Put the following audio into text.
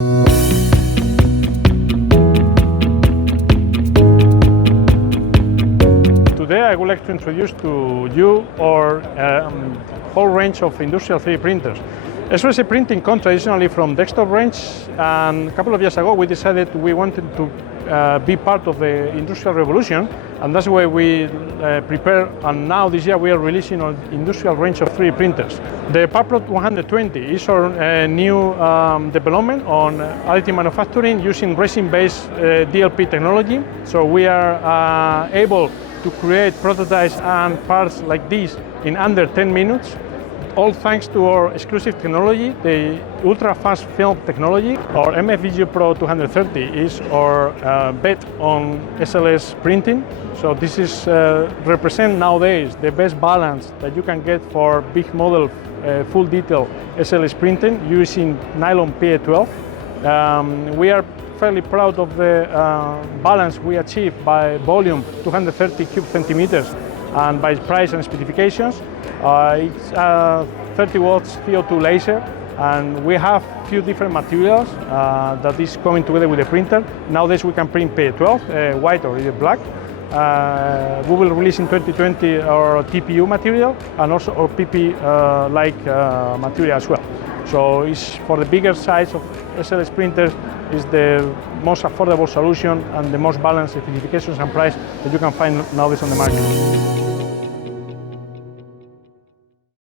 Today I would like to introduce to you our whole range of industrial 3D printers. XYZprinting comes traditionally from desktop range, and a couple of years ago we decided we wanted to be part of the industrial revolution, and that's why we prepare, and now this year we are releasing an industrial range of 3D printers. The Parplot 120 is our new development on additive manufacturing using resin-based DLP technology. So we are able to create prototypes and parts like this in under 10 minutes, all thanks to our exclusive technology, the ultra-fast film technology. Our MFVG Pro 230 is our bet on SLS printing. So this is represent nowadays the best balance that you can get for big model full detail SLS printing using nylon PA12. We are fairly proud of the balance we achieved by volume, 230 cube centimeters, and by price and specifications. It's 30 watts CO2 laser, and we have a few different materials that is coming together with the printer. Nowadays we can print PA12, white or either black. We will release in 2020 our TPU material and also our PP-like material as well. So it's for the bigger size of SLS printers, is the most affordable solution and the most balanced specifications and price that you can find nowadays on the market.